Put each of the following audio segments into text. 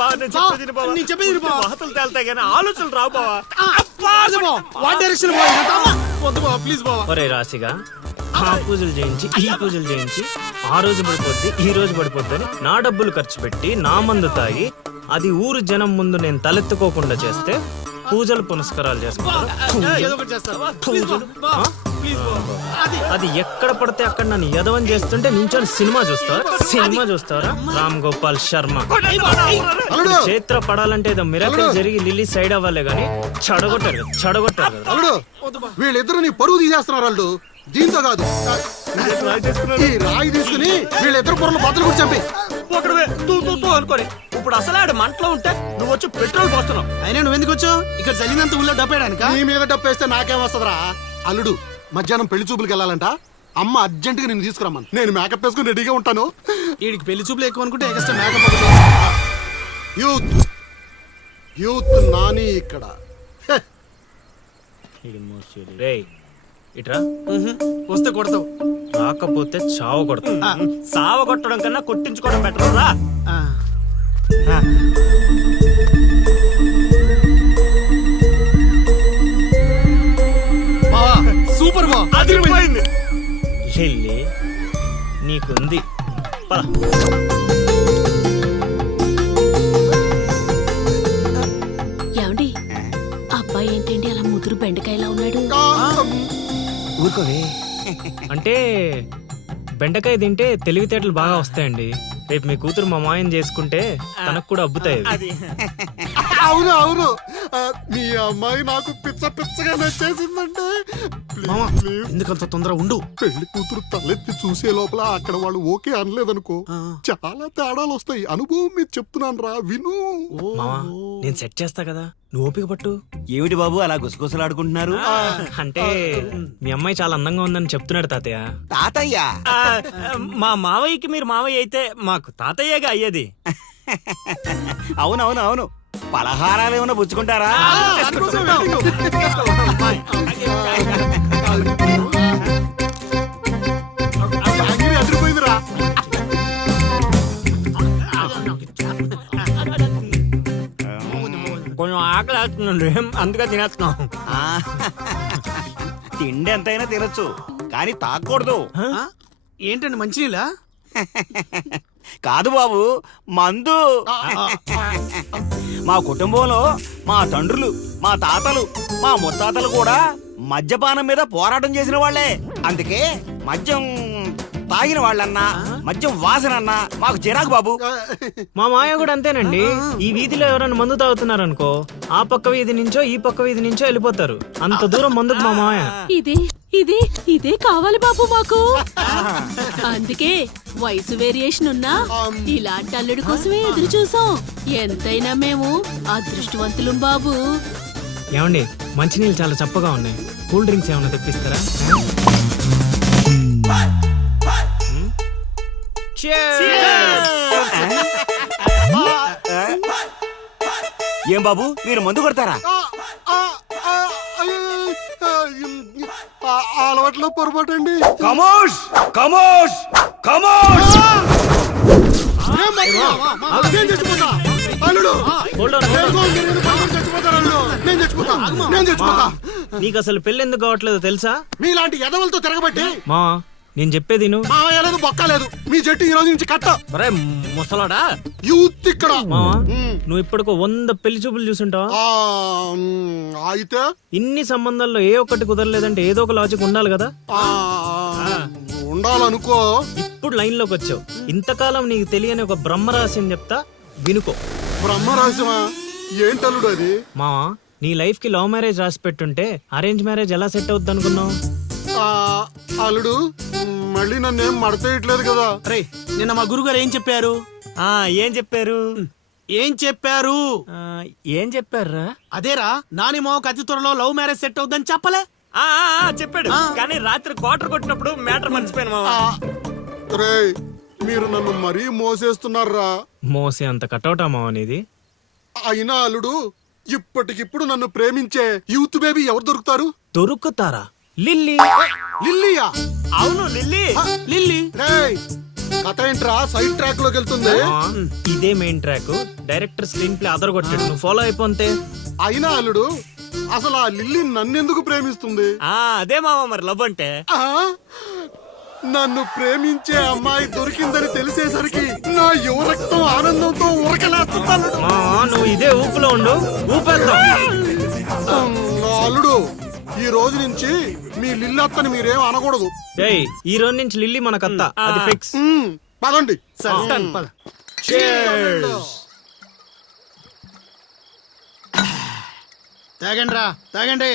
వార్తలు తేలుతాయి కానీ ఆలోచనలు రావు బావా. ఒరే రాశిగా ఆ పూజలు చేయించి ఈ పూజలు చేయించి ఆ రోజు పడిపోద్ది ఈ రోజు పడిపోద్ది అని నా డబ్బులు ఖర్చు పెట్టి నా మందు తాగి అది ఊరు జనం ముందు నేను తలెత్తుకోకుండా చేస్తే పూజలు పునస్కారాలు చేసుకుంటారు. అది ఎక్కడ పడితే అక్కడ నన్ను యదవం చేస్తుంటే నించొని సినిమా చూస్తారా రామ్ గోపాల్ శర్మ. చేత్ర పడాలంటే ఏదో మిరాకిల్ జరిగి లిల్లీ సైడ్ అవ్వాలే గానీ చెడగొట్టారు. వీళ్ళిద్దరు నీ పరువు తీసేస్తున్నారు. వాళ్ళు దీంతో కాదు ఈ రాయి తీసుకుని వీళ్ళిద్దరు పొరలు బద్దలు కూడా చంపి అనుకోని ఇప్పుడు అసలు ఆడ మంటలో ఉంటే నువ్వు వచ్చి పెట్రోల్ పోస్తున్నావు. అయినా నువ్వెందుకు వచ్చావు? ఇక్కడ చదివినంత ఊళ్ళో డబ్బేయడానికా? నీ మీద డప్పేస్తే నాకేం వస్తుందిరా? అల్లుడు మధ్యాహ్నం పెళ్లి చూపులకు వెళ్ళాలంట. అమ్మ అర్జెంట్ గా నేను తీసుకురమ్మను. నేను మేకప్ వేసుకుని రెడీగా ఉంటాను. వీడికి పెళ్లి చూపులు ఎక్కువ అనుకుంటే ఎక్స్ట్రా మేకప్. యూత్ నాని ఇక్కడ. ఇట్రా వస్తే కొడతావు, రాకపోతే చావ కొడతావు. సావ కొట్టడం కన్నా కొట్టించుకోవడం బెటర్ రా. సూపర్ బా, అదిరిపోయింది. లిల్లీ నీకుంది. ఏమండి అబ్బాయి ఏంటండి అలా ముదురు బెండకాయలా ఉన్నాడు? అంటే బెండకాయ తింటే తెలివితేటలు బాగా వస్తాయండి. రేపు మీ కూతురు మా మాయం చేసుకుంటే తనకు కూడా అబ్బుతాయి. అవును అవును, మీ అమ్మాయి నాకు పిచ్చగా నచ్చేసిందంటే. ఎందుకంత తొందర ఉండు. పెళ్లి కూతురు తలెత్తి చూసే లోపల అక్కడ వాళ్ళు ఓకే అనలేదనుకో చాలా తేడాలు వస్తాయి. అనుభవం మీద చెప్తున్నాను రా, విను. మావా నేను సెట్ చేస్తా కదా, నువ్వు ఓపిక పట్టు. ఏమిటి బాబు అలా గుసగుసలాడుకుంటున్నారు? అంటే మీ అమ్మాయి చాలా అందంగా ఉందని చెప్తున్నాడు తాతయ్య. తాతయ్య? మా మావయ్యకి మీరు మావయ్య అయితే మాకు తాతయ్యగా అయ్యేది. అవునవును అవును. పలహారాలు ఏమైనా పుచ్చుకుంటారా? అదిరిపోయిందిరా. కొంచెం ఆకలి వేస్తుందండి, అందుకే తినేస్తున్నాం. తిండి ఎంతైనా తినొచ్చు కానీ తాగకూడదు. ఏంటండి మంచినీళ్ళ? కాదు బాబు, మందు. మా కుటుంబంలో మా తండ్రులు, మా తాతలు, మా ముత్తాతలు కూడా మద్యపానం మీద పోరాటం చేసిన వాళ్లే. అందుకే మద్యం తాగిన వాళ్ళన్నా మద్యం వాసనన్నా మాకు చిరాకు బాబు. మా మాయ కూడా అంతేనండి. ఈ వీధిలో ఎవరైనా మందు తాగుతున్నారనుకో ఆ పక్క వీధి నుంచో ఈ పక్క వీధి నుంచో వెళ్ళిపోతారు. అంత దూరం మందుకు మా మాయ. ఇదే కావాలి బాబు మాకు. అందుకే వయసు వేరియేషన్ ఉన్నా ఇలాంటి అల్లుడి కోసమే ఎదురు చూసాం. ఎంతైనా మేము అదృష్టవంతులం బాబు. ఏమండి మంచినీళ్ళు చాలా చప్పగా ఉన్నాయి, కూల్ డ్రింక్స్ ఏమైనా తెప్పిస్తారా? ఏం బాబు మీరు మందు కొడతారా? అలవాట్లో పొరపాటు అండి. కమోష్ కమోష్ కమోష్. నీకు అసలు పెళ్లి ఎందుకు కావట్లేదు తెలుసా? మీలాంటి ఎదవలతో తిరగబట్టి. మా నేను చెప్పేది మాలేదు బొక్కలేదు. మీ జట్టు ఈ రోజు నుంచి కట్ట. ముసలాడా యూత్ ఇక్కడ. మావా నువ్వు ఇప్పటికో 100 పెళ్లి చూపులు చూసుంటావా? అయితే ఇన్ని సంబంధాల్లో ఏ ఒక్కటి కుదరలేదంటే ఏదో ఒక లాజిక్ ఉండాలి కదా. ఉండాలనుకో. ఇప్పుడు లైన్ లోకి వచ్చావు. ఇంతకాలం నీకు తెలియని ఒక బ్రహ్మరహస్యం చెప్తా, వినుకో. బ్రహ్మరహస్యమా? ఏంటల్లుడు అది? మావా నీ లైఫ్ కి లవ్ మ్యారేజ్ రాసి పెట్టుంటే అరేంజ్ మ్యారేజ్ ఎలా సెట్ అవుద్ది అనుకున్నావు? అల్లుడు మళ్ళీ నన్నేం మడతేయట్లేదు కదా. రే నిన్న మా గురుగారు ఏం చెప్పారు? ఏం చెప్పారు? ఏం చెప్పారా? అదేరా నాని మావకు అతి త్వరలో లవ్ మ్యారేజ్ సెట్ అవుద్దని చెప్పలే? చెప్పాడు కానీ రాత్రి క్వార్టర్ కొట్టినప్పుడు మ్యాటర్ మర్చిపోయాను మావా. రే మీరు నన్ను మరీ మోసేస్తున్నారా? మోసే అంత కటౌటా మావా నీది? అయినా అల్లుడు ఇప్పటికిప్పుడు నన్ను ప్రేమించే యూత్ బేబీ ఎవరు దొరుకుతారు? దొరుకుతారా? లిల్లీ. లిల్లీయా? అవును లిల్లీ. లిల్లీ రేయ్ కథ ఏంట్రా సైడ్ ట్రాక్ లోకి వెళ్తుంది ఆ, ఇదే main track. Director screen play other కొట్టాడు, నువ్వు ఫాలో అయిపోతే. అయినా అల్లుడు అసలు ఆ లిల్లీ నన్నెందుకు ప్రేమిస్తుంది అదే మామ మరి లవ్ అంటే. ఆ? నన్ను ప్రేమించే అమ్మాయి దొరికిందని తెలిసేసరికి నా యువ రక్తం ఆనందంతో ఉరకలేస్తున్నాను. నువ్వు ఇదే ఊపులో ఉండు, ఊపేద్దాం. నా అల్లుడు ఈ రోజు నుంచి మీ లిల్లత్తని మీరేం అనకూడదు. ఏయ్, ఈ రోజు నుంచి లిల్లీ మన కత్త, అది ఫిక్స్. పదండి. పద. తాగండి రా, తాగండి.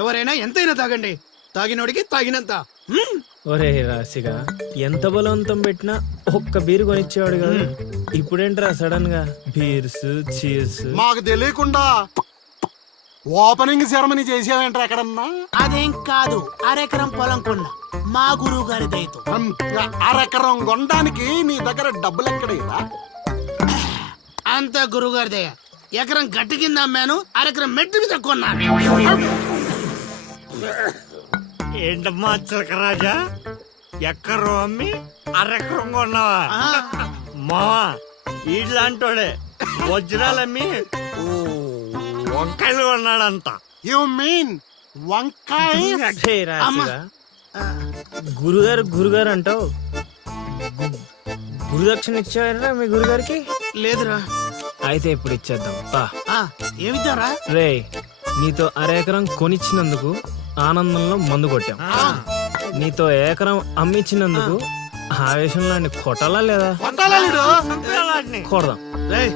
ఎవరైనా ఎంతైనా తాగండి. తాగినోడికి తాగినంత. ఒరే రాశిగా, ఎంత బలవంతం పెట్టినా ఒక్క బీరు కొనిచ్చేవాడు కదా, ఇప్పుడేంట్రా సడన్ గా బీర్స్ చీర్స్? మాకు తెలియకుండా ఓపెనింగ్ సెరమనీ చేసేవేంటారు ఎక్కడన్నా? అదేం కాదు, అరెకరం పొలం కొన్న మా గురువు గారి దయతో. అరెకరం కొనడానికి నీ దగ్గర డబ్బులు ఎక్కడేరా? అంత గురువు గారి దయ. ఎకరం గట్టి కింద అమ్మాను, అరెకరం మెట్టు మీద కొన్నాను. ఏంటమ్మా చిలకరాజా, ఎక్కరు అమ్మి అరెక్కరం కొన్నావా? మావా ఇట్లాంటోడే వజ్రాలమ్మి వంకాయలు కొన్నాడంట. యు మీన్ వంకాయ? హే రాశిగా, గురుగారు అంటావు, గురుదక్షిణ ఇచ్చారా మీ గురుగారికి? లేదురా. అయితే ఇప్పుడు ఇచ్చేద్దాం పా. ఏమిద్దారా? రే, నీతో అరెకరం కొనిచ్చినందుకు ఆనందంలో మందు కొట్టాం, నీతో ఏకరం అమ్మిచ్చినందుకు ఆవేశంలో కొట్టాలా లేదా? కొడదాం. రేయ్,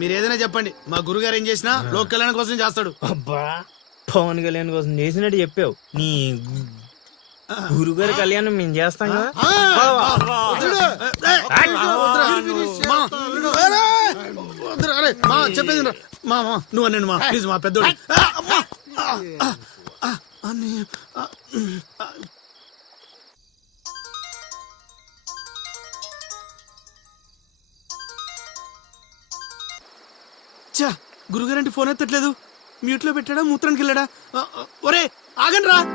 మీరు ఏదైనా చెప్పండి, మా గురుగారు ఏం చేసినా లోక్ కళ్యాణం కోసం చేస్తాడు. అబ్బా, పవన్ కళ్యాణ్ కోసం చేసినట్టు చెప్పావు. నీ గురుగారి కళ్యాణం మేము చేస్తాం కదా. చెప్పేది నువ్వు అన్నాను మా ప్లీజ్ మా పెద్దోడు. గురుగారంటే ఫోన్ ఎత్తట్లేదు. మ్యూట్ లో పెట్టాడా, మూత్రానికి వెళ్ళాడా? ఒరే ఆగండి రా.